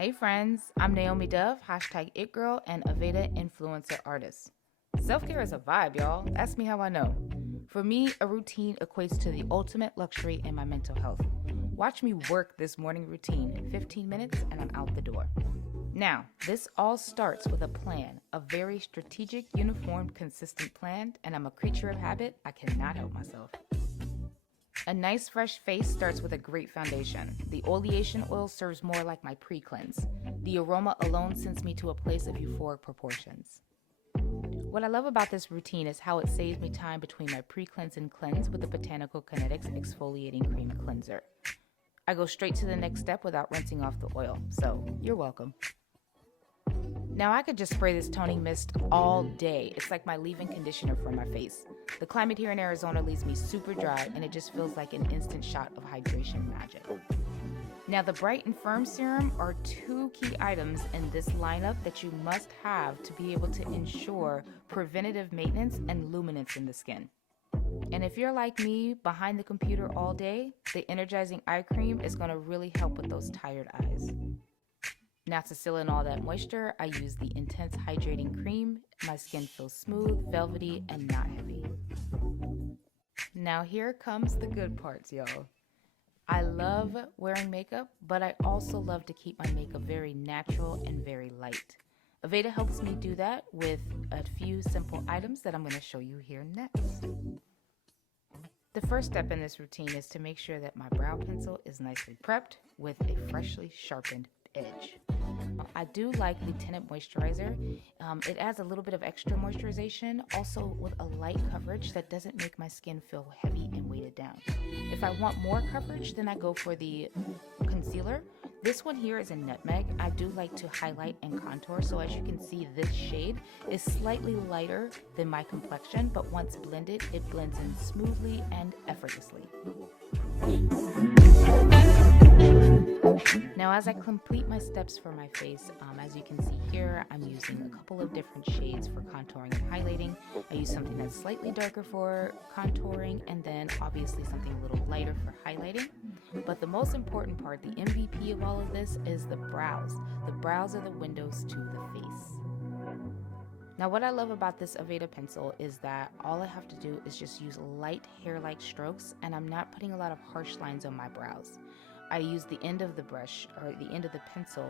Hey friends, I'm Naomi Dove, #ItGirl, and Aveda influencer artist. Self-care is a vibe, y'all. Ask me how I know. For me, a routine equates to the ultimate luxury in my mental health. Watch me work this morning routine in 15 minutes and I'm out the door. Now, this all starts with a plan, a very strategic, uniformed, consistent plan, and I'm a creature of habit. I cannot help myself. A nice fresh face starts with a great foundation. The oleation oil serves more like my pre-cleanse. The aroma alone sends me to a place of euphoric proportions. What I love about this routine is how it saves me time between my pre-cleanse and cleanse with the Botanical Kinetics Exfoliating Cream Cleanser. I go straight to the next step without rinsing off the oil, so you're welcome. Now I could just spray this toning mist all day. It's like my leave-in conditioner for my face. The climate here in Arizona leaves me super dry and it just feels like an instant shot of hydration magic. Now the Bright and Firm Serum are two key items in this lineup that you must have to be able to ensure preventative maintenance and luminance in the skin. And if you're like me, behind the computer all day, the Energizing Eye Cream is going to really help with those tired eyes. Now to seal in all that moisture, I use the Intense Hydrating Cream. My skin feels smooth, velvety, and not heavy. Now here comes the good parts, y'all. I love wearing makeup, but I also love to keep my makeup very natural and very light. Aveda helps me do that with a few simple items that I'm going to show you here next. The first step in this routine is to make sure that my brow pencil is nicely prepped with a freshly sharpened edge. I do like the Tinted Moisturizer. It adds a little bit of extra moisturization, also with a light coverage that doesn't make my skin feel heavy and weighted down. If I want more coverage, then I go for the concealer. This one here is in Nutmeg. I do like to highlight and contour, so as you can see, this shade is slightly lighter than my complexion, but once blended, it blends in smoothly and effortlessly. Now as I complete my steps for my face, as you can see here, I'm using a couple of different shades for contouring and highlighting. I use something that's slightly darker for contouring and then obviously something a little lighter for highlighting. But the most important part, the MVP of all of this, is the brows. The brows are the windows to the face. Now what I love about this Aveda pencil is that all I have to do is just use light hair-like strokes and I'm not putting a lot of harsh lines on my brows. I use the end of the brush or the end of the pencil,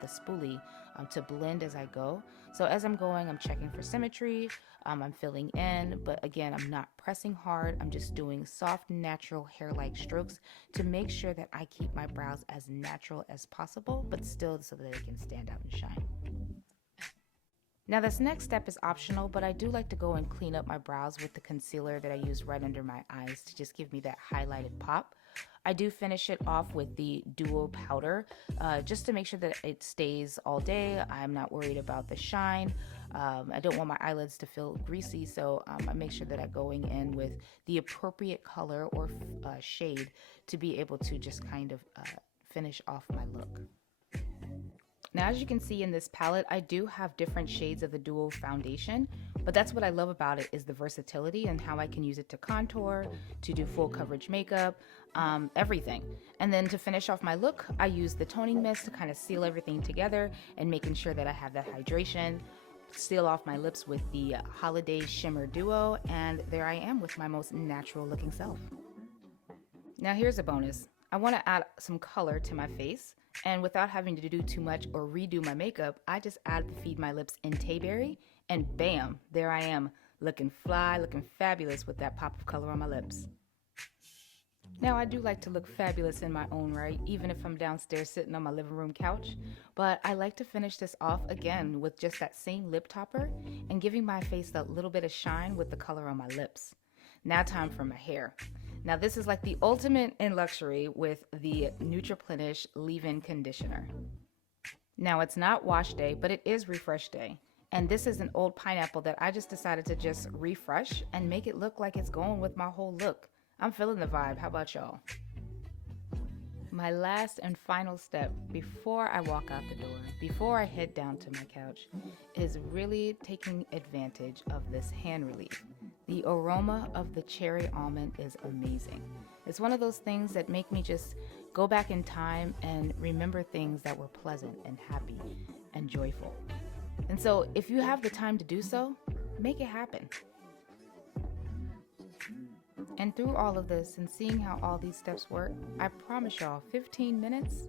the spoolie, to blend as I go. So as I'm going, I'm checking for symmetry, I'm filling in, but again, I'm not pressing hard. I'm just doing soft, natural hair-like strokes to make sure that I keep my brows as natural as possible, but still so that they can stand out and shine. Now this next step is optional, but I do like to go and clean up my brows with the concealer that I use right under my eyes to just give me that highlighted pop. I do finish it off with the Duo powder just to make sure that it stays all day. I'm not worried about the shine. I don't want my eyelids to feel greasy, so I make sure that I'm going in with the appropriate color or shade to be able to just kind of finish off my look. Now, as you can see in this palette, I do have different shades of the Duo foundation, but that's what I love about it is the versatility and how I can use it to contour, to do full coverage makeup, everything. And then to finish off my look, I use the toning mist to kind of seal everything together and making sure that I have that hydration, seal off my lips with the Holiday Shimmer Duo, and there I am with my most natural looking self. Now here's a bonus. I want to add some color to my face. And without having to do too much or redo my makeup, I just add the Feed My Lips Entei Berry, and bam, there I am, looking fly, looking fabulous with that pop of color on my lips. Now, I do like to look fabulous in my own right, even if I'm downstairs sitting on my living room couch, but I like to finish this off again with just that same lip topper and giving my face that little bit of shine with the color on my lips. Now time for my hair. Now this is like the ultimate in luxury with the Nutriplenish Leave-In Conditioner. Now it's not wash day, but it is refresh day. And this is an old pineapple that I just decided to just refresh and make it look like it's going with my whole look. I'm feeling the vibe. How about y'all? My last and final step before I walk out the door, before I head down to my couch, is really taking advantage of this hand relief. The aroma of the cherry almond is amazing. It's one of those things that make me just go back in time and remember things that were pleasant and happy and joyful. And so, if you have the time to do so, make it happen. And through all of this and seeing how all these steps work, I promise y'all 15 minutes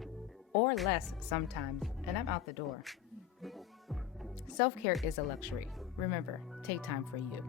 or less sometimes, and I'm out the door. Self-care is a luxury. Remember, take time for you.